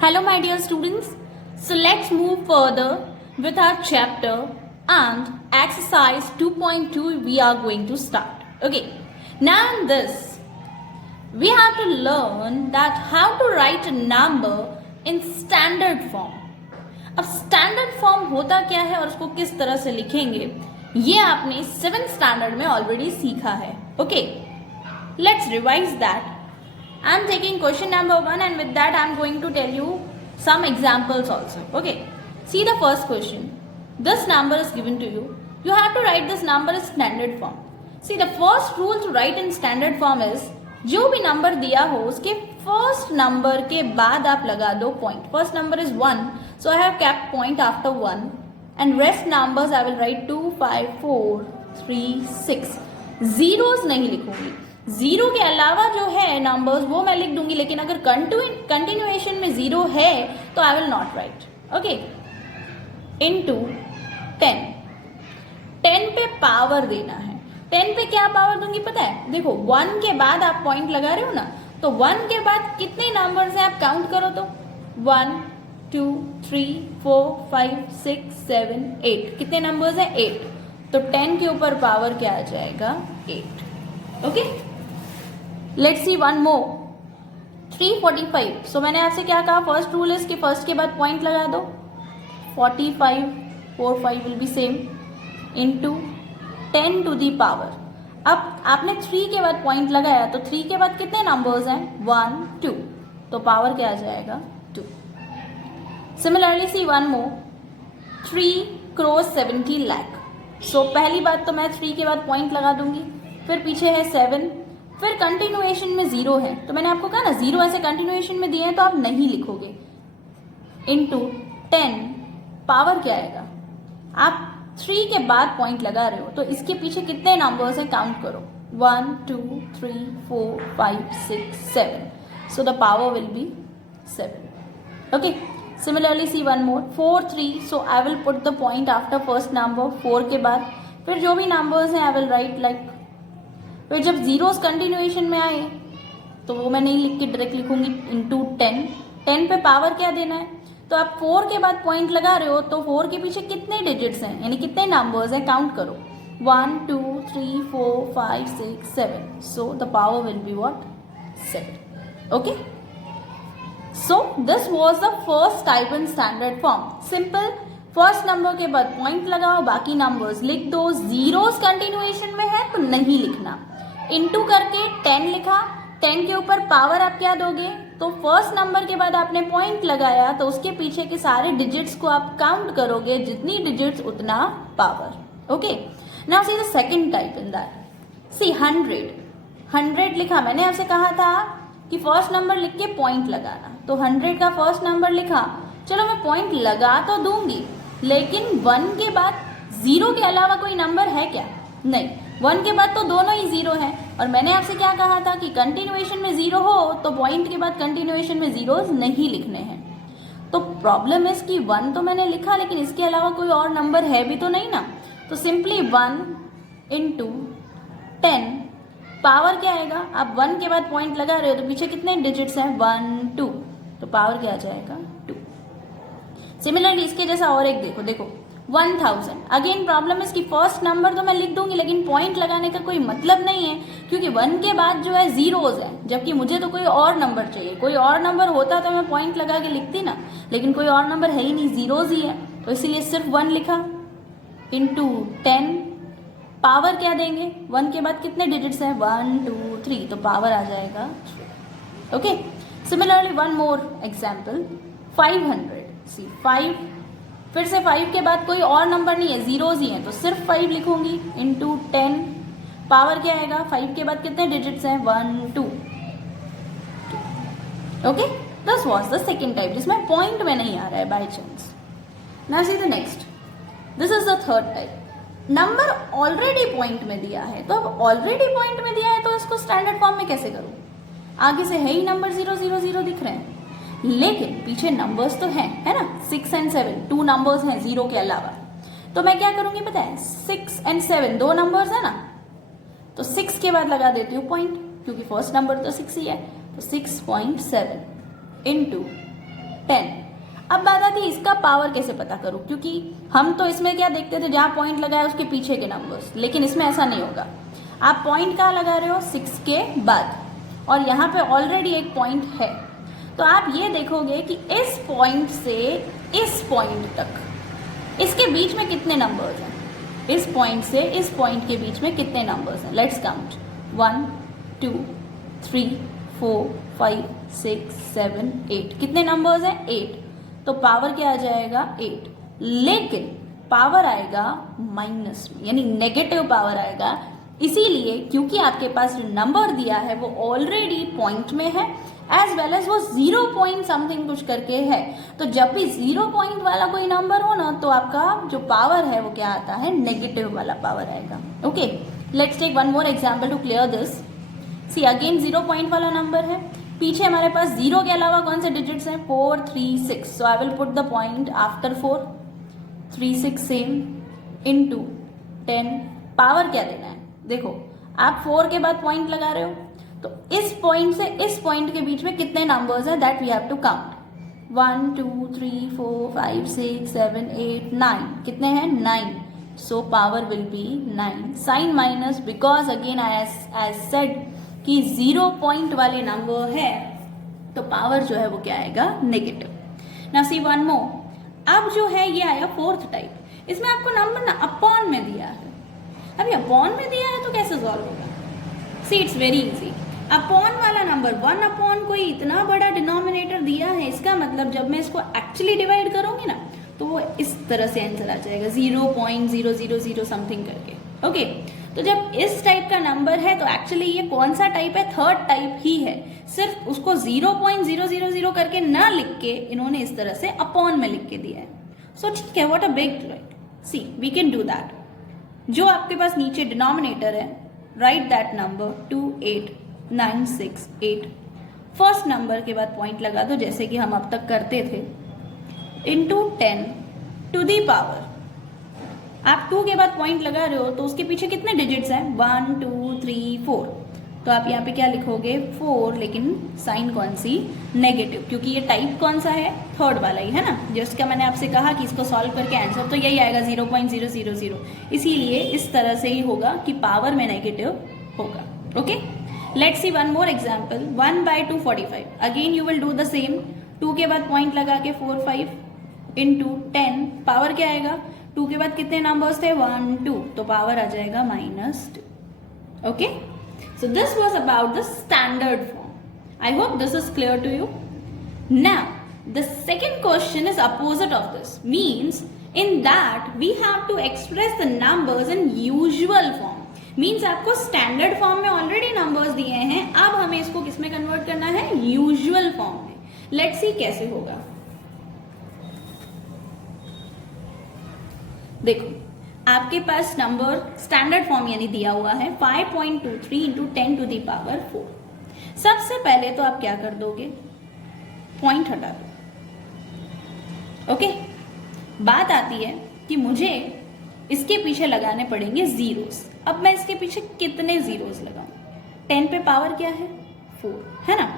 Hello my dear students. So let's move further with our chapter and exercise 2.2 we are going to start. Okay. Now in this we have to learn that how to write a number in standard form. अब standard form होता क्या है और उसको किस तरह से लिखेंगे ये आपने 7th स्टैंडर्ड में ऑलरेडी सीखा है. Okay, let's revise that. I am taking question number 1 and with that I am going to tell you some examples also. Okay, see the first question. This number is given to you. You have to write this number in standard form. See, the first rule to write in standard form is जो भी number दिया हो उसके first number के बाद आप लगा दो point. First number is 1, so I have kept point after 1 and rest numbers I will write 2, 5, 4, 3, 6. Zeros नहीं लिखूंगी. जीरो के अलावा जो है नंबर्स वो मैं लिख दूंगी, लेकिन अगर कंटिन्यूएशन में जीरो है तो I will not right. Okay, into 10. 10 पे पावर देना है. 10 पे क्या पावर दूंगी पता है? देखो 1 के बाद आप पॉइंट लगा रहे हो ना, तो 1 के बाद कितने नंबर्स हैं आप काउंट करो तो 1, 2, 3, 4, 5, 6, 7, 8. कितने नंबर्स हैं? 8. तो 10 के ऊपर पावर क्या आ जाएगा? 8. Okay, let's see one more. 345. So मैंने आपसे क्या कहा? फर्स्ट रूल इज कि फर्स्ट के बाद पॉइंट लगा दो. 45, 4, 5 will be same into 10 to the power. अब आपने 3 के बाद पॉइंट लगाया तो 3 के बाद कितने नंबर्स हैं? 1, 2. तो पावर क्या आ जाएगा? 2. Similarly see one more. 3 crores 70 lakh. So पहली बात तो मैं 3 के बाद पॉइंट लगा दूंगी, फिर पीछे है 7, फिर कंटिन्यूएशन में 0 है. तो मैंने आपको कहा ना 0 ऐसे कंटिन्यूएशन में दिए हैं तो आप नहीं लिखोगे. इनटू 10 पावर क्या आएगा? आप 3 के बाद पॉइंट लगा रहे हो तो इसके पीछे कितने नंबर्स हैं काउंट करो. 1, 2, 3, 4, 5, 6, 7. So the power will be 7. Okay, similarly see one more. 4, 3. So I will put the point after first number 4 के बाद, फिर जो भी नंबर्स हैं आई विल राइट लाइक. फिर जब जीरोस कंटिन्यूएशन में आए तो वो मैं नहीं लिख के डायरेक्ट लिखूंगी इनटू 10. 10 पे पावर क्या देना है? तो आप 4 के बाद पॉइंट लगा रहे हो तो 4 के पीछे कितने डिजिट्स हैं, यानी कितने नंबर्स हैं काउंट करो. 1, 2, 3, 4, 5, 6, 7. So the power will be what? 7. Okay, so this was the first type in standard form. Simple. First number के बाद पॉइंट लगाओ, बाकी नंबर्स लिख दो. जीरोस कंटिन्यूएशन में है तो नहीं लिखना. इनटू करके 10 लिखा. 10 के ऊपर पावर आप क्या दोगे? तो फर्स्ट नंबर के बाद आपने पॉइंट लगाया तो उसके पीछे के सारे डिजिट्स को आप काउंट करोगे. जितनी डिजिट्स उतना power. Okay, now see the second type in that. See 100. 100 लिखा. मैंने आपसे कहा था कि फर्स्ट नंबर लिख के पॉइंट लगाना. तो 100 का फर्स्ट नंबर लिखा. चलो मैं पॉइंट लगा तो दूंगी, लेकिन 1 के बाद 0 के अलावा कोई नंबर है क्या? नहीं. 1 के बाद तो दोनों ही 0 हैं. और मैंने आपसे क्या कहा था कि कंटिन्यूएशन में 0 हो तो पॉइंट के बाद कंटिन्यूएशन में जीरोस नहीं लिखने हैं. तो प्रॉब्लम इज कि 1 तो मैंने लिखा, लेकिन इसके अलावा कोई और नंबर है भी तो नहीं ना. तो सिंपली 1 इंटू 10 पावर क्या आएगा? आप 1 के बाद पॉइंट लगा रहे हो तो पीछे कितने डिजिट्स हैं? 1, 2. तो पावर क्या आ जाएगा? 2. सिमिलरली इसके जैसा और एक देखो 1000. अगेन प्रॉब्लम इज कि फर्स्ट नंबर तो मैं लिख दूंगी, लेकिन पॉइंट लगाने का कोई मतलब नहीं है, क्योंकि 1 के बाद जो है जीरोज है, जबकि मुझे तो कोई और नंबर चाहिए. कोई और नंबर होता तो मैं पॉइंट लगा के लिखती ना, लेकिन कोई और नंबर है ही नहीं, जीरोज ही है. तो इसीलिए सिर्फ 1 लिखा. इनटू 10 पावर क्या देंगे? 1 के बाद कितने डिजिट्स हैं? 1, 2, 3. तो पावर आ जाएगा 3. Okay, similarly one more example. 500. सी 5, फिर से 5 के बाद कोई और नंबर नहीं है, जीरोज ही हैं, तो सिर्फ 5 लिखूंगी. इनटू 10 पावर क्या आएगा? 5 के बाद कितने डिजिट्स हैं? 1, 2. Okay, this was the second type जिसमें पॉइंट में नहीं आ रहा है by chance. Now see the next. This is the third type. Number already point में दिया है, तो अब ऑलरेडी पॉइंट में दिया है तो इसको स्टैंडर्ड फॉर्म में कैसे करूं? आगे से है ही नंबर 0, 0, 0 दिख रहे हैं, लेकिन पीछे नंबर्स तो हैं, है ना. 6 and 7 2 नंबर्स हैं 0 के अलावा. तो मैं क्या करूंगी पता है? 6 and 7 2 नंबर्स है ना, तो 6 के बाद लगा देती हूँ पॉइंट, क्योंकि फर्स्ट नंबर तो 6 ही है. तो 6.7 इंटू 10। अब बात आती है इसका पावर कैसे पता करूं, क्योंकि हम तो इसमें क्या देखते थे, जहां पॉइंट लगाया उसके पीछे के नंबर्स, लेकिन इसमें ऐसा नहीं होगा। आप पॉइंट कहाँ लगा रहे हो, 6 के बाद, और यहाँ पे ऑलरेडी एक पॉइंट है। तो आप ये देखोगे कि इस पॉइंट से इस पॉइंट तक इसके बीच में कितने नंबर्स हैं, इस पॉइंट से इस पॉइंट के बीच में कितने नंबर्स हैं। Let's count 1 2 3 4 5 6 7 8। कितने नंबर्स हैं, 8। तो पावर क्या आ जाएगा, 8। लेकिन पावर आएगा माइनस में, यानी नेगेटिव पावर आएगा। इसीलिए क्योंकि आपके पास जो नंबर दिया है वो ऑलरेडी पॉइंट में है, एज वेल एज वो 0 पॉइंट समथिंग कुछ करके है। तो जब भी 0 पॉइंट वाला कोई नंबर हो ना, तो आपका जो पावर है वो क्या आता है, नेगेटिव वाला पावर आएगा। Okay, let's take one more example to clear this. See again 0 point वाला नंबर है, पीछे हमारे पास 0 के अलावा कौन से डिजिट्स हैं, 4 3 6। So I will put the point after 4, 3 6 same into 10। Power क्या देना है, देखो आप 4 के बाद पॉइंट लगा रहे हो, तो इस पॉइंट से इस पॉइंट के बीच में कितने नंबर्स हैं, that we have to count. 1 2 3 4 5 6 7 8 9। कितने हैं, 9। So power will be 9। Sign minus, because again I said कि 0 पॉइंट वाले नंबर है तो पावर जो है वो क्या आएगा, नेगेटिव। नाउ सी वन मोर। अब जो है ये आया फोर्थ टाइप, इसमें आपको नंबर ना अपॉन में दिया है। अभी अपॉन में दिया है तो कैसे सॉल्व होगा, see it's very easy. Upon वाला नंबर 1 अपॉन कोई इतना बड़ा डिनोमिनेटर दिया है, इसका मतलब जब मैं इसको एक्चुअली डिवाइड करूंगी ना, तो वो इस तरह से आंसर आ जाएगा 0.000 समथिंग करके। ओके, तो जब इस टाइप का नंबर है तो एक्चुअली ये कौन सा टाइप है, थर्ड टाइप ही है। सिर्फ उसको 0.000 करके ना लिख के इन्होंने इस तरह से अपॉन में लिख के दिया है। सो ठीक है, what a big right, see we can do that. जो आपके पास नीचे डिनोमिनेटर है, right that number 28968। First number के बाद पॉइंट लगा दो, जैसे कि हम अब तक करते थे, इनटू 10 टू दी पावर। आप 2 के बाद पॉइंट लगा रहे हो तो उसके पीछे कितने डिजिट्स हैं, 1 2 3 4। तो आप यहाँ पे क्या लिखोगे, 4, लेकिन साइन कौन सी, नेगेटिव, क्योंकि ये टाइप कौन सा है, थर्ड वाला ही है ना। जिसका मैंने आपसे कहा कि इसको सॉल्व करके आंसर तो यही आएगा 0.000। इसीलिए इस तरह से ही होगा कि पावर में नेगेटिव होगा। Okay, let's see one more example. 1/245। Again you will do the same. 2 के बाद पॉइंट लगा के 4 5 इंटू 10। पावर क्या आएगा, 2 के बाद कितने नंबर्स थे, 1 2, तो पावर आ जाएगा -2। Okay, so this was about the standard form. I hope this is clear to you. Now the second question is opposite of this, means in that we have to express the numbers in usual form. Means आपको standard form में already numbers दिए हैं, अब हमें इसको किस में convert करना है, usual form में। Let's see कैसे होगा। देखो आपके पास नंबर स्टैंडर्ड फॉर्म यानी दिया हुआ है 5.23 इंटू 10 टू दी पावर 4। सबसे पहले तो आप क्या कर दोगे, पॉइंट हटा दो। ओके, बात आती है कि मुझे इसके पीछे लगाने पड़ेंगे जीरोस। अब मैं इसके पीछे कितने जीरोस लगाऊं, 10 पे पावर क्या है, 4 है ना।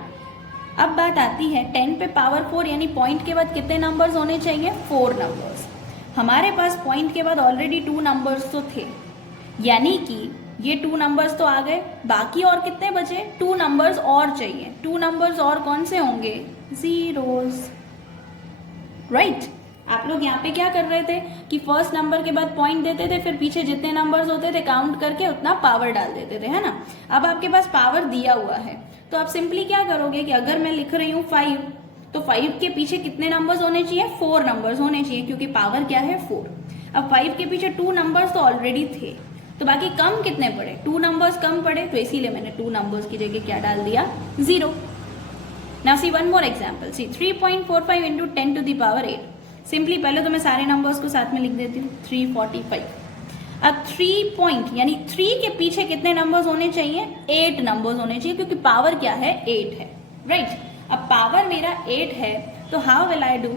अब बात आती है 10 पे पावर 4 यानी पॉइंट के बाद कितने नंबर्स होने चाहिए, 4 नंबर्स। हमारे पास पॉइंट के बाद ऑलरेडी 2 नंबर्स तो थे, यानी कि ये 2 नंबर्स तो आ गए, बाकी और कितने बचे, 2 नंबर्स और चाहिए। 2 नंबर्स और कौन से होंगे, जीरोस, राइट। आप लोग यहाँ पे क्या कर रहे थे कि फर्स्ट नंबर के बाद पॉइंट देते थे, फिर पीछे जितने नंबर्स होते थे काउंट करके उतना पावर डाल देते थे, है ना। अब आपके पास पावर दिया हुआ है तो आप सिंपली क्या करोगे कि अगर मैं लिख रही हूँ 5, तो 5 के पीछे कितने नंबर्स होने चाहिए, 4 नंबर्स होने चाहिए, क्योंकि पावर क्या है, 4। अब 5 के पीछे 2 नंबर्स तो ऑलरेडी थे, तो बाकी कम कितने पड़े, 2 नंबर्स कम पड़े, तो इसीलिए मैंने 2 नंबर्स की जगह क्या डाल दिया, 0। Now see one more example, see 3.45 into 10 to the power 8। Simply पहले तो मैं सारे नंबर्स को साथ में लिख देती हूँ, 345। अब 3 पॉइंट यानी 3 के पीछे कितने नंबर्स होने चाहिए, 8 नंबर्स होने चाहिए, क्योंकि पावर क्या है, 8 है, राइट। अब पावर मेरा 8 है, तो हाउ विल आई डू,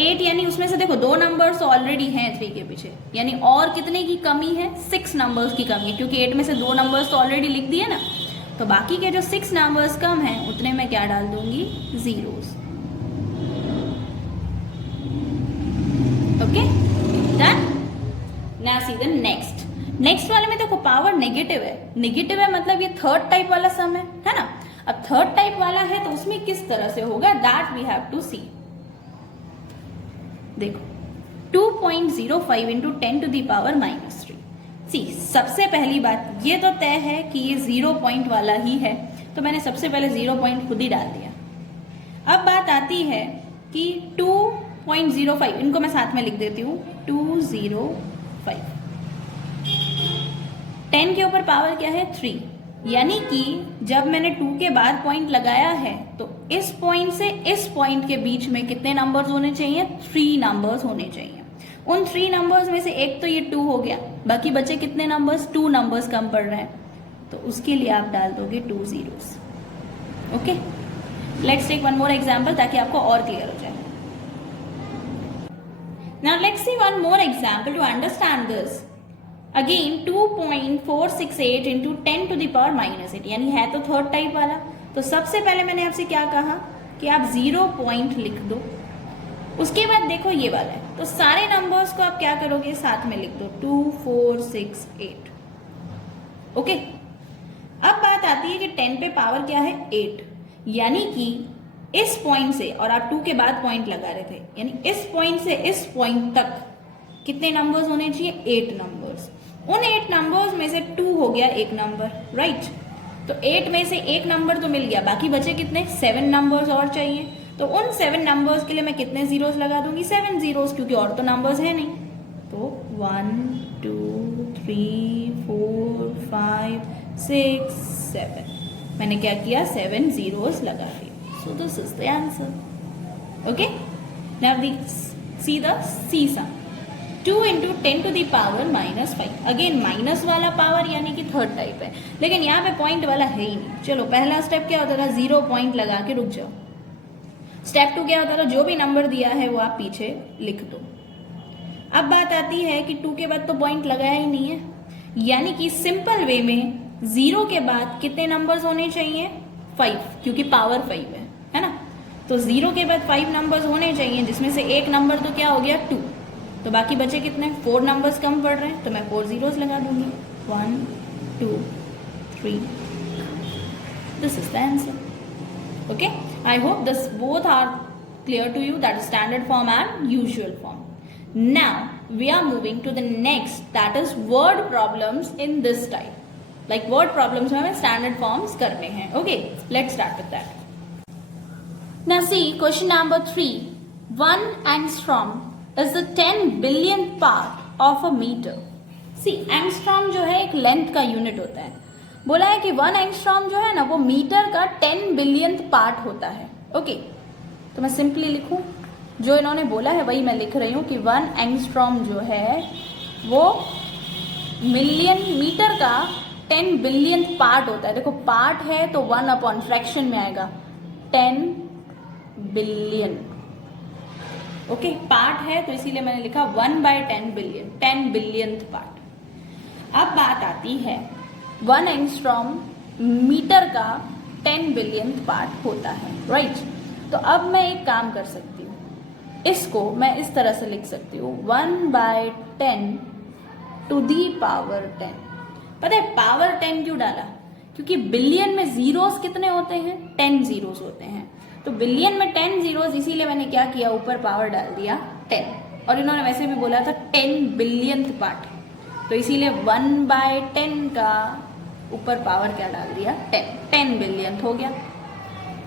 8 यानी उसमें से देखो 2 नंबर्स तो ऑलरेडी हैं 3 के पीछे, यानी और कितने की कमी है, 6 नंबर्स की कमी है, क्योंकि 8 में से 2 नंबर्स तो ऑलरेडी लिख दिए ना। तो बाकी के जो 6 नंबर्स कम हैं उतने में क्या डाल दूंगी, zeros. Okay done. Now see the next वाले में देखो पावर नेगेटिव है मतलब ये थर्ड टाइप वाला सम है ना। अब थर्ड टाइप वाला है तो उसमें किस तरह से होगा, दैट वी हैव टू सी। देखो 2.05 इंटू 10 टू दी पावर -3। सी सबसे पहली बात ये तो तय है कि ये 0 पॉइंट वाला ही है, तो मैंने सबसे पहले 0 पॉइंट खुद ही डाल दिया। अब बात आती है कि 2.05, इनको मैं साथ में लिख देती हूँ 205। 10 के ऊपर पावर क्या है 3, यानी कि जब मैंने 2 के बाद पॉइंट लगाया है तो इस पॉइंट से इस पॉइंट के बीच में कितने नंबर्स होने चाहिए, 3 नंबर्स होने चाहिए। उन 3 नंबर्स में से एक तो ये 2 हो गया, बाकी बचे कितने नंबर्स, 2 नंबर्स कम पड़ रहे हैं, तो उसके लिए आप डाल दोगे 2 zeros। Okay, let's take one more example ताकि आपको और क्लियर हो जाए। Now let's see one more example to understand this. Again 2.468 into 10 to the power -8, यानी है तो थर्ड टाइप वाला। तो सबसे पहले मैंने आपसे क्या कहा कि आप 0 पॉइंट लिख दो, उसके बाद देखो ये वाला है, तो सारे नंबर्स को आप क्या करोगे, साथ में लिख दो 2 4 6 8। ओके, अब बात आती है कि 10 पे पावर क्या है 8, यानी कि इस पॉइंट से, और आप 2 के बाद पॉइंट लगा रहे थे, यानी इस पॉइंट से इस पॉइंट तक कितने नंबर्स होने चाहिए, 8 नंबर्स। उन 8 नंबर्स में से 2 हो गया एक नंबर, राइट। तो 8 में से एक नंबर तो मिल गया, बाकी बचे कितने, 7 नंबर्स और चाहिए। तो उन 7 नंबर्स के लिए मैं कितने जीरोस लगा दूंगी, 7 जीरोस, क्योंकि और तो नंबर्स है नहीं। तो 1 2 3 4 5 6 7, मैंने क्या किया, 7 जीरोस लगा दिए। So this is the answer. Okay, now see the see sum. 2 into 10 to the power -5। अगेन माइनस वाला पावर यानी कि थर्ड टाइप है, लेकिन यहाँ पे पॉइंट वाला है ही नहीं। चलो पहला स्टेप क्या होता था, 0 पॉइंट लगा के रुक जाओ। स्टेप 2 क्या होता था, जो भी नंबर दिया है वो आप पीछे लिख दो। अब बात आती है कि 2 के बाद तो पॉइंट लगाया ही नहीं है, यानी कि सिंपल वे में 0 के बाद कितने नंबर्स होने चाहिए, 5, क्योंकि पावर 5 है ना। तो 0 के बाद 5 नंबर्स होने चाहिए, जिसमें से एक नंबर तो क्या हो गया 2, तो बाकी बचे कितने, 4 नंबर्स कम पड़ रहे हैं, तो मैं 4 जीरोस लगा दूंगी। 1 2 3, this is the answer. Okay, I hope this both are clear to you, that is standard form and usual form. Now we are moving to the next, that is word problems in this type. Like word problems में हमें standard forms करने हैं। Okay, let's start with that. Now see question number 3, 1 angstrom is the 10 billionth part of a meter। See, angstrom जो है एक length का unit होता है। बोला है कि 1 एंगस्ट्रॉम जो है ना वो मीटर का 10 बिलियंथ पार्ट होता है। ओके, तो मैं सिंपली लिखूं, जो इन्होंने बोला है वही मैं लिख रही हूं कि 1 एंगस्ट्रॉम जो है वो मीटर का 10 बिलियंथ पार्ट होता है। देखो पार्ट है तो 1 अपॉन फ्रैक्शन में आएगा 10 बिलियन। ओके, पार्ट है तो इसीलिए मैंने लिखा 1/10 बिलियन, 10 बिलियंथ पार्ट। अब बात आती है 1 एंगस्ट्रॉम मीटर का 10 बिलियंथ पार्ट होता है, राइट। तो अब मैं एक काम कर सकती हूँ, इसको मैं इस तरह से लिख सकती हूँ 1/10 टू दी पावर 10। पता है पावर 10 क्यों डाला, क्योंकि बिलियन में जीरोस कितने होते हैं, 10 जीरोस होते हैं। तो बिलियन में 10 जीरोस, इसीलिए मैंने क्या किया, ऊपर पावर डाल दिया 10। और इन्होंने वैसे भी बोला था 10 बिलियंथ पार्ट, तो इसीलिए 1/10 का ऊपर पावर क्या डाल दिया 10 बिलियंथ हो गया।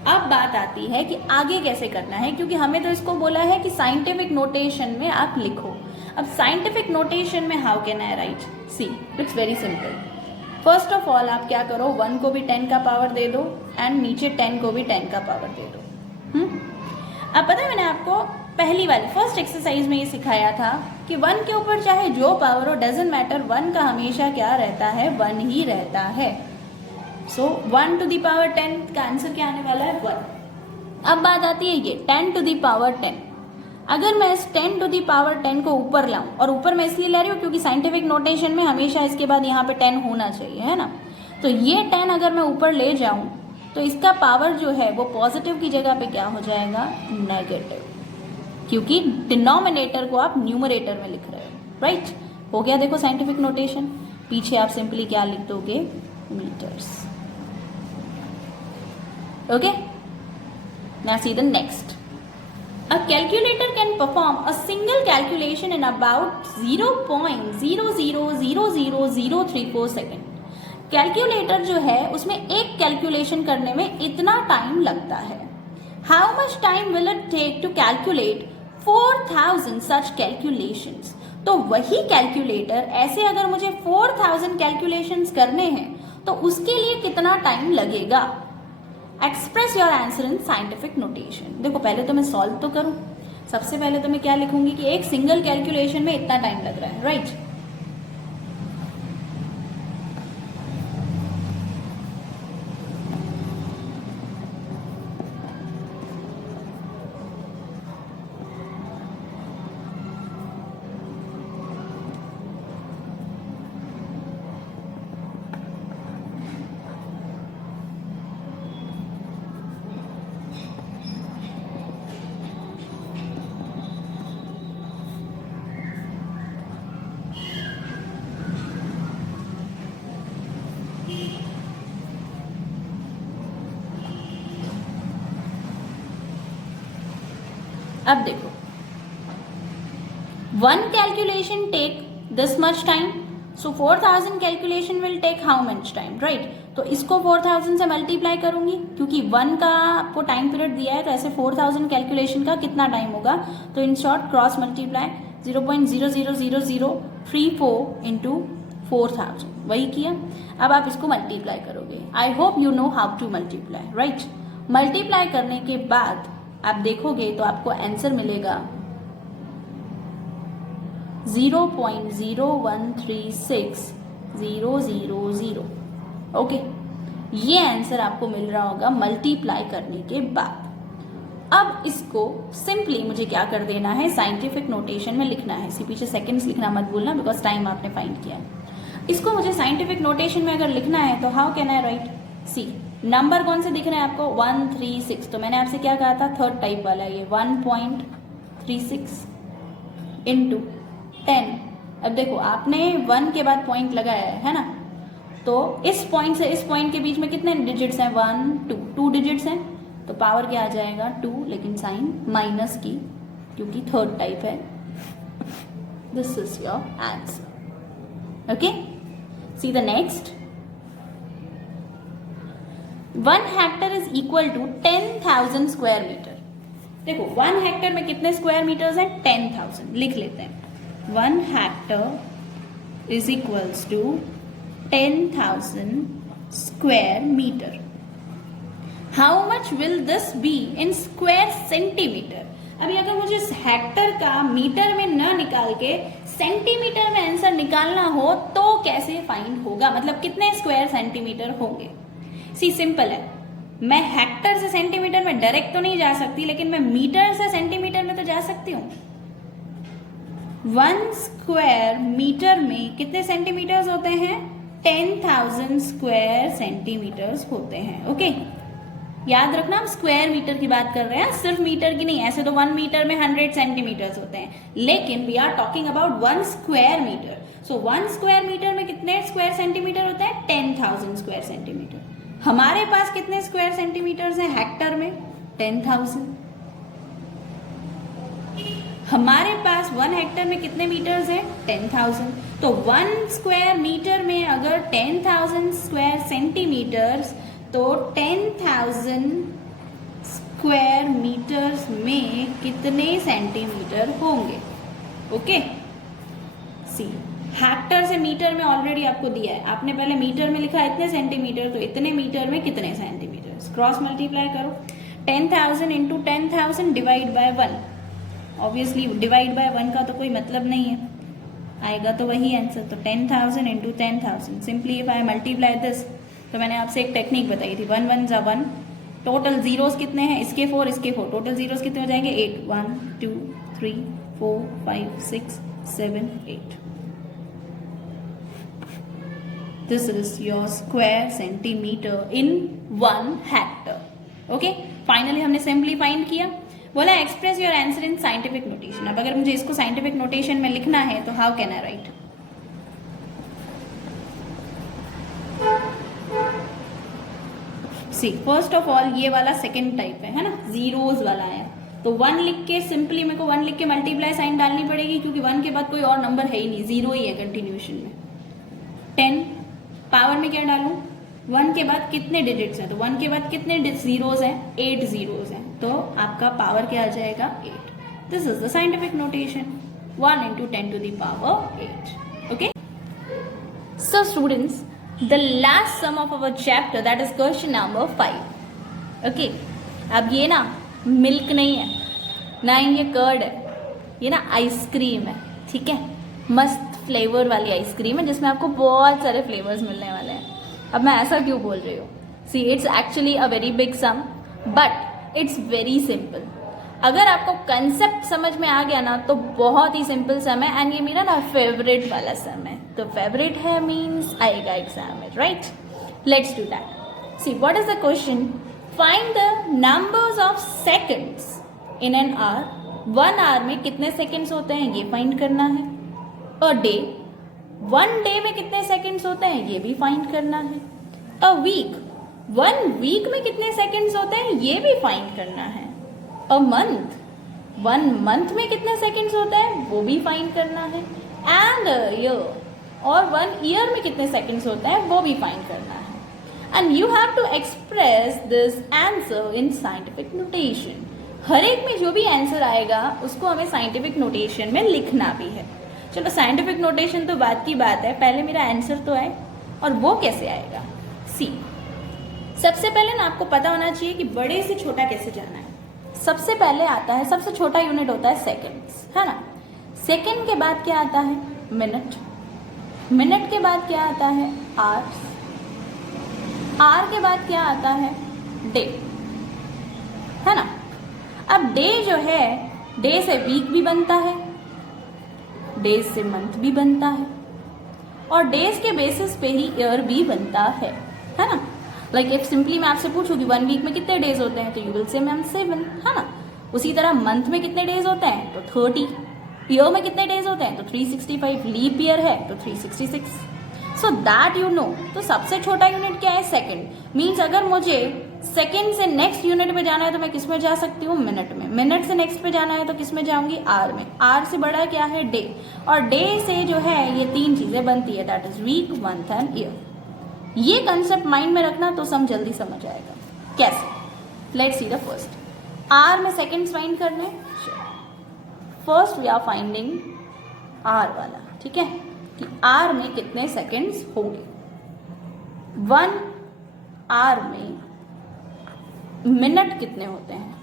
अब बात आती है कि आगे कैसे करना है, क्योंकि हमें तो इसको बोला है कि साइंटिफिक नोटेशन में आप लिखो। अब साइंटिफिक नोटेशन में how can I write, see it's very simple. First of all आप क्या करो, 1 को भी 10 का पावर दे दो एंड नीचे 10 को भी 10 का पावर दे दो। अब पता है मैंने आपको पहली वाली फर्स्ट एक्सरसाइज में ये सिखाया था कि 1 के ऊपर चाहे जो पावर हो डजेंट मैटर, 1 का हमेशा क्या रहता है, 1 ही रहता है। सो 1 टू दी पावर 10 का आंसर क्या आने वाला है 1। अब बात आती है ये 10 टू दी पावर 10। अगर मैं इस 10 टू दी पावर 10 को ऊपर लाऊं, और ऊपर मैं इसलिए ले रही हूँ क्योंकि साइंटिफिक नोटेशन में हमेशा इसके बाद यहाँ पे 10 होना चाहिए, है ना। तो ये 10 अगर मैं ऊपर ले जाऊं तो इसका पावर जो है वो पॉजिटिव की जगह पे क्या हो जाएगा, नेगेटिव। क्योंकि डिनोमिनेटर को आप न्यूमरेटर में लिख रहे हो, राइट? हो गया देखो साइंटिफिक नोटेशन। पीछे आप सिंपली क्या लिख दोगे? Metres. Okay, now see the next. A calculator can perform a single calculation in about 0.000034 second. Calculator जो है उसमें एक कैलकुलेशन करने में इतना टाइम लगता है। How much time will it take to calculate 4000 such calculations? तो वही कैलकुलेटर ऐसे अगर मुझे 4000 कैलकुलेशंस करने हैं तो उसके लिए कितना टाइम लगेगा? Express your answer in scientific notation. देखो पहले तो मैं सॉल्व तो करूं। सबसे पहले तो मैं क्या लिखूंगी कि एक सिंगल कैलकुलेशन में इतना टाइम लग रहा है, राइट? अब देखो, one calculation take this much time, so 4000 calculation will take how much time, right? तो इसको 4000 से मल्टीप्लाई करूंगी क्योंकि वन का आपको टाइम पीरियड दिया है, तो ऐसे 4000 कैलकुलेशन का कितना टाइम होगा? तो in short cross multiply 0.00034 into 4000, वही किया। अब आप इसको मल्टीप्लाई करोगे। I hope you know how to multiply, right? Multiply करने के बाद आप देखोगे तो आपको आंसर मिलेगा 0.0136000। ओके, ये आंसर आपको मिल रहा होगा मल्टीप्लाई करने के बाद। अब इसको सिंपली मुझे क्या कर देना है? साइंटिफिक नोटेशन में लिखना है। इसी पीछे सेकंड्स लिखना मत भूलना बिकॉज टाइम आपने फाइंड किया है। इसको मुझे साइंटिफिक नोटेशन में अगर लिखना है तो how can I write? See, number कौन से दिख रहे हैं आपको? 136। तो मैंने आपसे क्या कहा था? थर्ड टाइप वाला ये 1.36 इंटू 10। अब देखो आपने 1 के बाद पॉइंट लगाया है ना? तो इस पॉइंट से इस पॉइंट के बीच में कितने डिजिट्स हैं? 1 2 डिजिट्स हैं। तो पावर क्या आ जाएगा? 2, लेकिन साइन माइनस की क्योंकि थर्ड टाइप है। This is your answer. Okay, see the next. 1 hectare is equal to 10,000 square metre. देखो 1 हेक्टर में कितने स्क्वायर मीटर्स हैं? 10,000। लिख लेते हैं। 1 hectare is equals to 10,000 square metre. How much will this be in square centimetre? अभी अगर मुझे हेक्टर का मीटर में न निकाल के सेंटीमीटर में आंसर निकालना हो तो कैसे फाइंड होगा? मतलब कितने स्क्वायर सेंटीमीटर होंगे? सी, सिंपल है। मैं हेक्टर से सेंटीमीटर में डायरेक्ट तो नहीं जा सकती, लेकिन मैं मीटर से सेंटीमीटर में तो जा सकती हूँ। 1 स्क्वायर मीटर में कितने सेंटीमीटर्स होते हैं? 10,000 स्क्वायर सेंटीमीटर्स होते हैं। ओके, याद रखना हम स्क्वायर मीटर की बात कर रहे हैं, सिर्फ मीटर की नहीं। ऐसे तो 1 मीटर में 100 सेंटीमीटर्स होते हैं, लेकिन we are talking about 1 square metre. So 1 square metre में कितने स्क्वायर सेंटीमीटर होते हैं? 10,000 स्क्वायर सेंटीमीटर। हमारे पास कितने स्क्वायर सेंटीमीटर्स हैं हेक्टर में? 10,000। हमारे पास 1 हेक्टर में कितने मीटर्स हैं? 10,000। तो 1 स्क्वायर मीटर में अगर 10,000 स्क्वायर सेंटीमीटर्स, तो 10,000 स्क्वायर मीटर्स में कितने सेंटीमीटर होंगे? ओके, सी, हेक्टर से मीटर में ऑलरेडी आपको दिया है। आपने पहले मीटर में लिखा इतने सेंटीमीटर, तो इतने मीटर में कितने सेंटीमीटर? क्रॉस मल्टीप्लाई करो। 10,000 into 10,000 divide by 1। Obviously divide by 1 का तो कोई मतलब नहीं है, आएगा तो वही आंसर। तो 10,000 into 10,000। Simply if I multiply this, तो मैंने आपसे एक टेक्निक बताई थी, 1 1 जा 1। टोटल जीरोस कितने हैं? इसके 4 इसके 4। टोटल जीरोस कितने हो जाएंगे? 8। 1 2 3 4 5 6 7 8। This is your square centimeter in 1 hectare. Okay, finally हमने सिंपली फाइंड किया। बोला express your answer in scientific notation. अब अगर मुझे इसको साइंटिफिक नोटेशन में लिखना है तो how can I write? See first of all ये वाला सेकेंड टाइप है ना, जीरोज वाला है, तो 1 लिख के सिंपली मेरे को 1 लिख के मल्टीप्लाई साइन डालनी पड़ेगी, क्योंकि 1 के बाद कोई और नंबर है ही नहीं, 0 ही है कंटिन्यूएशन में। 10 पावर में क्या डालूं? 1 के बाद कितने डिजिट्स हैं, तो 1 के बाद कितने जीरोज हैं? 8 जीरोज हैं, तो आपका पावर क्या आ जाएगा? 8। This is the scientific notation, 1 into 10 to the power 8. Okay, so students, the last sum of our chapter, that is question number 5. Okay, अब ये ना मिल्क नहीं है ना, ये कर्ड है, ये ना आइसक्रीम है, ठीक है, मस्त फ्लेवर वाली आइसक्रीम है जिसमें आपको बहुत सारे फ्लेवर्स मिलने वाले हैं। अब मैं ऐसा क्यों बोल रही हूँ? See it's actually a very big sum but it's very simple. अगर आपको कंसेप्ट समझ में आ गया ना तो बहुत ही सिंपल सम है, एंड ये मेरा ना फेवरेट वाला सम है, तो फेवरेट है मीन्स आएगा एग्जाम में, right? Let's do that. See what is the question? Find the numbers of seconds in an hour. 1 hour में कितने सेकेंड्स होते हैं ये फाइंड करना है, और डे 1 डे में कितने सेकेंड्स होते हैं ये भी फाइंड करना है, अ वीक 1 वीक में कितने सेकेंड्स होते हैं ये भी फाइंड करना है, अ मंथ 1 मंथ में कितने सेकेंड्स होते हैं वो भी फाइंड करना है, एंड ईयर और 1 ईयर में कितने सेकेंड्स होते हैं वो भी फाइंड करना है। And you have to express this answer in scientific notation. हर एक में जो भी आंसर आएगा उसको हमें साइंटिफिक नोटेशन में लिखना भी है। चलो साइंटिफिक नोटेशन तो बात की बात है, पहले मेरा आंसर तो आए, और वो कैसे आएगा? सी सबसे पहले ना आपको पता होना चाहिए कि बड़े से छोटा कैसे जाना है। सबसे पहले आता है, सबसे छोटा यूनिट होता है सेकेंड्स, है ना। सेकेंड के बाद क्या आता है? मिनट। मिनट के बाद क्या आता है? आवर्स। आवर के बाद क्या आता है? डे, है ना। अब डे जो है, डे से वीक भी बनता है, डेज से मंथ भी बनता है, और डेज के बेसिस पे ही ईयर भी बनता है ना। लाइक इफ सिंपली मैं आपसे पूछूं कि 1 वीक में कितने डेज होते हैं तो यू विल से मैम 7, है ना। उसी तरह मंथ में कितने डेज होते हैं तो 30, ईयर में कितने डेज होते हैं तो 365, लीप ईयर है तो 366, सो दैट यू नो। तो सबसे छोटा यूनिट क्या है? सेकेंड। मीन्स अगर मुझे सेकेंड से नेक्स्ट यूनिट पे जाना है तो मैं किस में जा सकती हूँ? मिनट में। मिनट से नेक्स्ट पे जाना है तो किस में जाऊंगी? आवर में। आवर से बड़ा क्या है? डे। और डे से जो है ये 3 चीजें बनती है, that is week, month and year. ये कंसेप्ट माइंड में रखना तो सम जल्दी समझ आएगा। कैसे? Let's see the first. Hour में सेकेंड्स फाइंड करने। First we are finding hour वाला, ठीक है, कि आवर में कितने सेकेंड्स होंगे। 1 आवर में मिनट कितने होते हैं?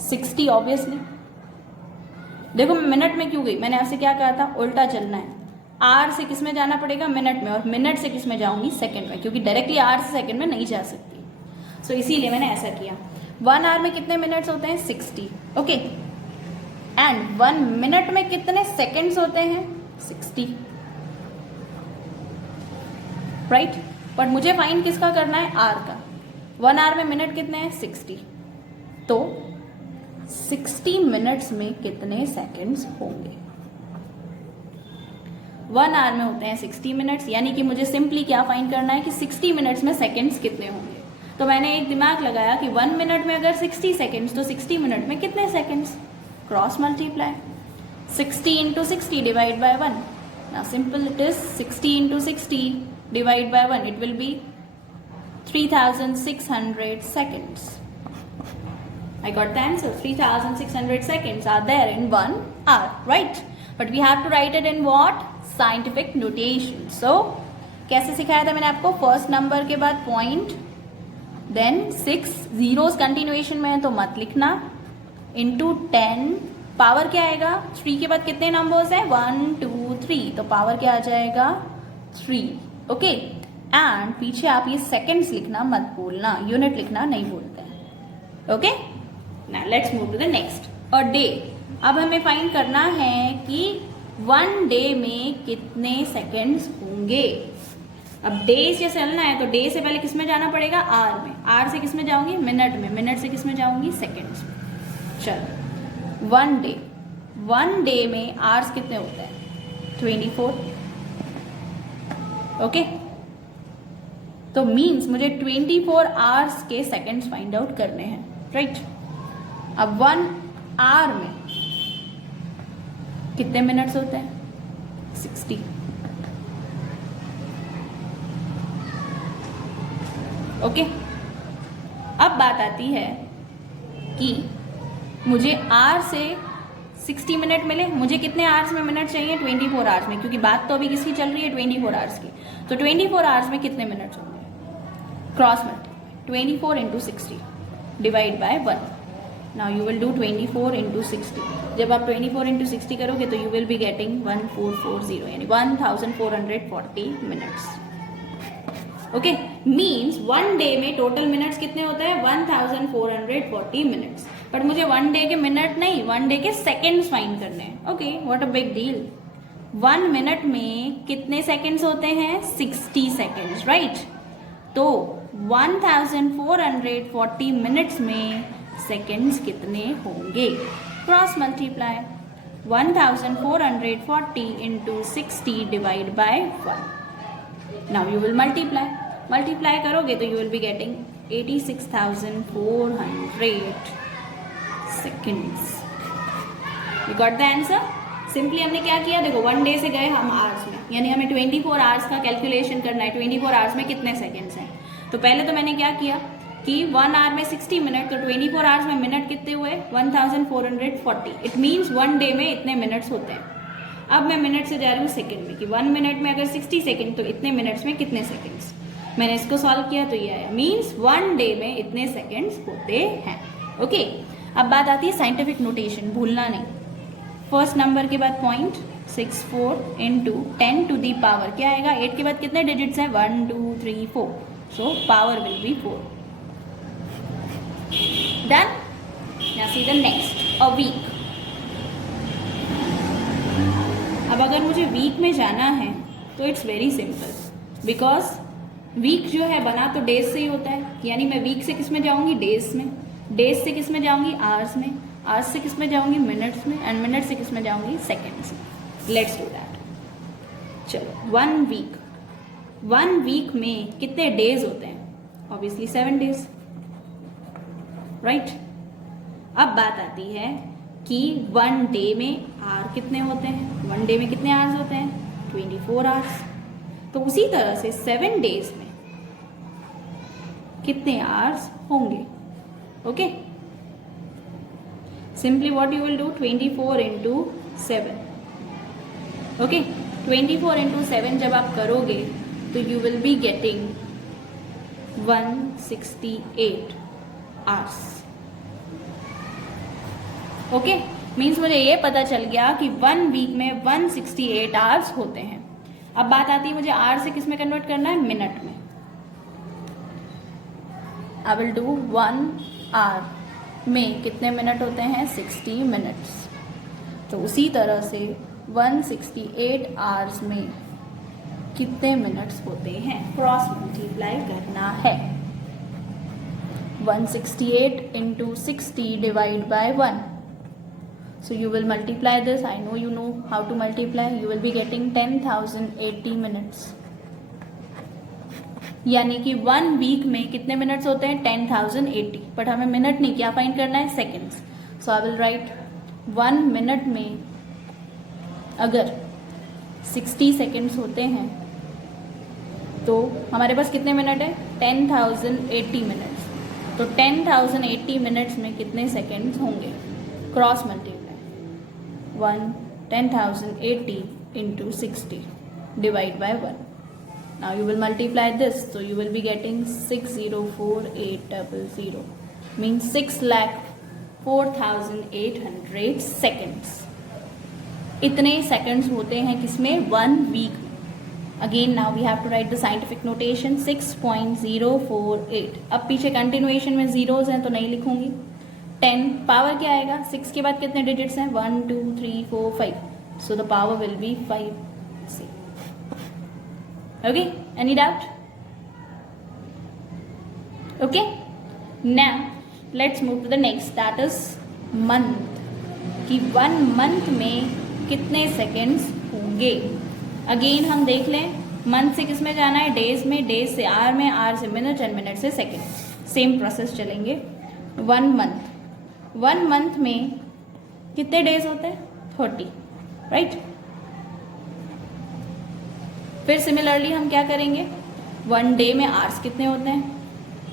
60 ऑब्वियसली। देखो मिनट में क्यों गई, मैंने आपसे क्या कहा था? उल्टा चलना है। आर से किस में जाना पड़ेगा? मिनट में, और मिनट से किस में जाऊंगी? सेकंड में, क्योंकि डायरेक्टली आर से सेकंड में नहीं जा सकती। सो इसीलिए मैंने ऐसा किया। 1 आवर में कितने मिनट्स होते हैं? 60, ओके। एंड 1 मिनट में कितने सेकेंड्स होते हैं? 60, राइट। बट मुझे फाइंड किसका करना है? आर का। 1 आवर में मिनट कितने हैं? 60, तो 60 मिनट्स में कितने सेकेंड्स होंगे? 1 आवर में होते हैं 60 मिनट्स, यानी कि मुझे सिंपली क्या फाइंड करना है कि 60 मिनट्स में सेकेंड्स कितने होंगे। तो मैंने एक दिमाग लगाया कि 1 मिनट में अगर 60 सेकेंड्स तो 60 मिनट में कितने seconds? Cross multiply, 60 into 60 divide by 1। Now simple it is 60 into 60 divide by 1, it will be 3600 seconds. I got the answer. 3600 seconds are there in 1 hour, right? But we have to write it in what? Scientific notation. So, कैसे सिखाया था मैंने आपको? First number के बाद point, then 6 zeros continuation में है तो मत लिखना, इंटू 10, पावर क्या आएगा? 3 के बाद कितने नंबर्स हैं? 1 2 3, तो पावर क्या आ जाएगा? 3, ओके। एंड पीछे आप ये सेकेंड्स लिखना मत भूलना, यूनिट लिखना नहीं भूलते हैं, okay. Now let's move to the next. और डे, अब हमें फाइंड करना है कि 1 डे में कितने सेकेंड्स होंगे। अब डे से चलना है तो डे से पहले किस में जाना पड़ेगा? आर में। आर से किस में जाऊंगी? मिनट में। मिनट से किस में जाऊंगी? सेकेंड्स में। चलो, वन डे में आवर्स कितने होते हैं? 24. ओके, तो मीन्स मुझे 24 आवर्स के सेकंड्स फाइंड आउट करने हैं, राइट? अब 1 आवर में कितने मिनट्स होते हैं? 60. ओके, अब बात आती है कि मुझे आवर से 60 मिनट मिले, मुझे कितने आवर्स में मिनट चाहिए? 24 आवर्स में, क्योंकि बात तो अभी किसकी चल रही है? 24 आवर्स की। तो 24 आवर्स में कितने मिनट्स होंगे? Cross multiply 24 into 60 divide by 1. Now you will do 24 into 60. जब आप 24 इंटू 60 करोगे तो यू विल बी गेटिंग 1440, यानी 1440 मिनट्स. ओके, मीन्स 1 डे में टोटल मिनट्स कितने होते हैं? 1440 मिनट्स. बट मुझे 1 डे के मिनट नहीं, 1 डे के सेकेंड्स फाइंड करने हैं. Okay, what a big deal. 1 minute में कितने सेकेंड्स होते हैं? 60 सेकेंड्स, राइट? तो 1440 मिनट्स में सेकेंड्स कितने होंगे? Cross multiply 1440 into 60 divide by 1. Now you will multiply करोगे तो you will be getting 86,400 seconds. You got the answer. Simply हमने क्या किया? देखो, 1 डे से गए हम आवर्स में, यानी हमें 24 आवर्स का कैलकुलेशन करना है. 24 आवर्स में कितने सेकेंड्स हैं? तो पहले तो मैंने क्या किया कि 1 आवर में 60 मिनट, तो 24 आवर्स में मिनट कितने हुए? 1440. इट मीन्स 1 डे में इतने मिनट्स होते हैं. अब मैं मिनट से जा रही हूँ सेकेंड में, कि 1 मिनट में अगर 60 सेकेंड तो इतने मिनट्स में कितने सेकेंड्स? मैंने इसको सॉल्व किया तो ये आया. मीन्स 1 डे में इतने सेकेंड्स होते हैं. ओके, अब बात आती है साइंटिफिक नोटेशन, भूलना नहीं. फर्स्ट नंबर के बाद point 64 into 10 to the power क्या आएगा? 8 के बाद कितने डिजिट्स हैं? 1 2 3 4. So power will be 4. Done. Now see the next, a week. अब अगर मुझे वीक में जाना है तो it's very simple, because week जो है बना तो डेज से ही होता है. यानी मैं वीक से किस में जाऊंगी? डेज में. डेज से किस में जाऊंगी? आवर्स में. आवर्स से किस में जाऊंगी? मिनट्स में. एंड मिनट से किस में जाऊंगी? सेकेंड्स में. Let's do that. चलो, 1 वीक में कितने डेज होते हैं? Obviously 7 days, right? अब बात आती है कि 1 डे में आवर कितने होते हैं? 1 डे में कितने आवर्स होते हैं? 24 आवर्स. तो उसी तरह से 7 डेज में कितने आवर्स होंगे? Okay, simply what you will do? 24 into 7. Okay, 24 into 7 जब आप करोगे तो you will be getting 168 hours. Okay, means मुझे ये पता चल गया कि 1 वीक में 168 आवर्स होते हैं. अब बात आती है मुझे आवर से किस में कन्वर्ट करना है? मिनट में. आई विल डू 1 आवर में कितने मिनट होते हैं? 60 मिनट्स. तो उसी तरह से 168 आवर्स में कितने मिनट्स होते हैं? क्रॉस मल्टीप्लाई करना है. 168 into 60 divide by 1. So you will multiply this. I know you know how to multiply. You will be getting 10,080 minutes. यानी कि 1 वीक में कितने मिनट्स होते हैं? 10,080. बट हमें मिनट नहीं, क्या फाइंड करना है? Seconds. So I will write 1 minute में अगर 60 सेकेंड्स होते हैं तो हमारे पास कितने मिनट है? 10,080 मिनट्स. तो 10,080 मिनट्स में कितने सेकेंड्स होंगे? Cross multiply 10,080 into 60 divide by 1. Now you will multiply this, so you will be getting 604,800, means 6,04,800 seconds. इतने सेकेंड्स होते हैं किसमें? 1 वीक में. Again now we have to write the scientific notation 6.048. अब पीछे कंटिन्यूएशन में जीरोज हैं तो नहीं लिखूंगी. 10 पावर क्या आएगा? 6 के बाद कितने डिजिट्स हैं? 1 2 3 4 5. So the power will be 5. Okay, any doubt? Okay, now let's move to the next, that is month, कि 1 मंथ में कितने सेकेंड्स होंगे। अगेन हम देख लें, मंथ से किस में जाना है, डेज में, डेज से आर में, आर से मिनट एंड मिनट से सेकेंड, सेम प्रोसेस चलेंगे। 1 मंथ, 1 मंथ में कितने डेज होते हैं, 30, राइट। फिर सिमिलरली हम क्या करेंगे, 1 डे में आवर्स कितने होते हैं,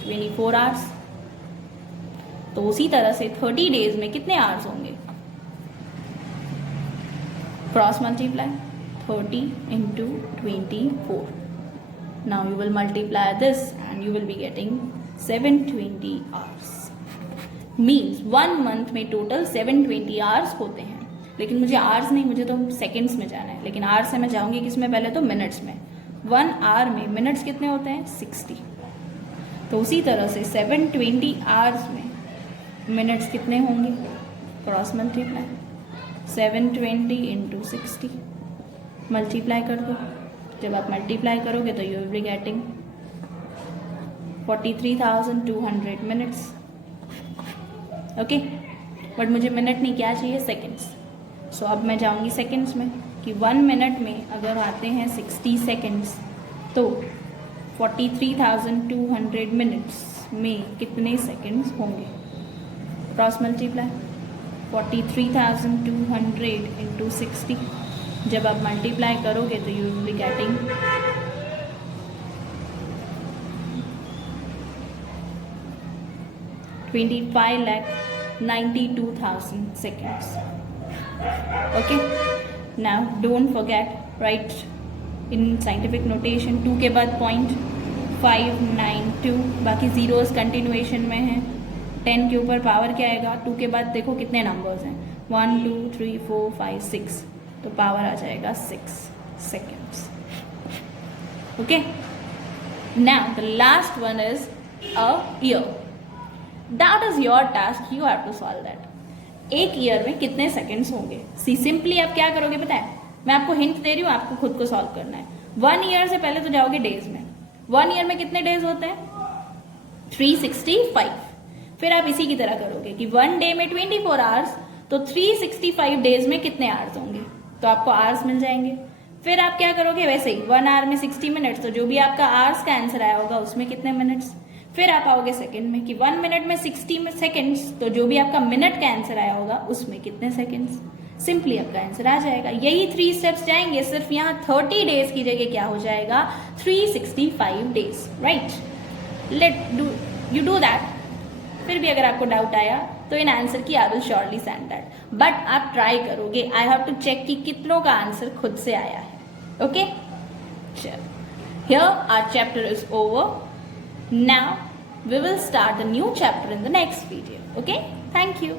24 आवर्स। तो उसी तरह से 30 डेज में कितने आवर्स होंगे, cross multiply 30 into 24. Now you will multiply this and you will be getting 720 hours. Means 1 month में टोटल 720 hours होते हैं। लेकिन मुझे आवर्स नहीं, मुझे तो सेकेंड्स में जाना है। लेकिन आवर्स से मैं जाऊंगी किस में, पहले तो मिनट्स में। 1 आवर में मिनट्स कितने होते हैं, 60। तो उसी तरह से 720 आवर्स में मिनट्स कितने होंगे, क्रॉस मल्टीप्लाई 720 into 60, मल्टीप्लाई कर दो। जब आप मल्टीप्लाई करोगे तो you will be getting 43,200 minutes. Okay, but मुझे मिनट नहीं, क्या चाहिए, सेकेंड्स। सो अब मैं जाऊंगी सेकेंड्स में, कि 1 मिनट में अगर आते हैं 60 सेकेंड्स, तो 43,200 मिनट्स में कितने सेकेंड्स होंगे, क्रॉस मल्टीप्लाई 43,200 into 60। जब आप मल्टीप्लाई करोगे तो you will be getting 25,92,000 seconds. Okay, now don't forget, write in scientific notation 2 के बाद 0.592, बाकी जीरोस कंटिन्यूएशन में है। 10 के ऊपर पावर क्या आएगा, 2 के बाद देखो कितने नंबर्स हैं, 1 2 3 4 5 6, तो पावर आ जाएगा 6 seconds. Okay, now the last one is a year. That is your task, you have to solve that. एक ईयर में कितने सेकेंड्स होंगे। सी सिंपली आप क्या करोगे पता है, मैं आपको हिंट दे रही हूँ, आपको खुद को सॉल्व करना है। 1 ईयर से पहले तो जाओगे डेज में। 1 ईयर में कितने डेज होते हैं, 365। फिर आप इसी की तरह करोगे कि 1 डे में 24 आवर्स, तो 365 डेज में कितने आवर्स होंगे, तो आपको आवर्स मिल जाएंगे। फिर आप क्या करोगे, वैसे ही 1 आवर में 60 मिनट्स, तो जो भी आपका आवर्स का आंसर आया होगा उसमें कितने मिनट्स। फिर आप आओगे सेकंड में कि 1 मिनट में 60 सेकंड्स, तो जो भी आपका मिनट का आंसर आया होगा उसमें कितने सेकंड्स। सिंपली आपका आंसर आ जाएगा। यही 3 स्टेप्स जाएंगे, सिर्फ यहाँ 30 डेज की जगह क्या हो जाएगा, 365 days, right. Let do you do that. फिर भी अगर आपको डाउट आया तो इन आंसर की I will surely send that, but आप ट्राई करोगे। आई हैव टू चेक कि कितनों का आंसर खुद से आया है। ओके, चलो, here our chapter is over. Now we will start a new chapter in the next video. Okay, thank you.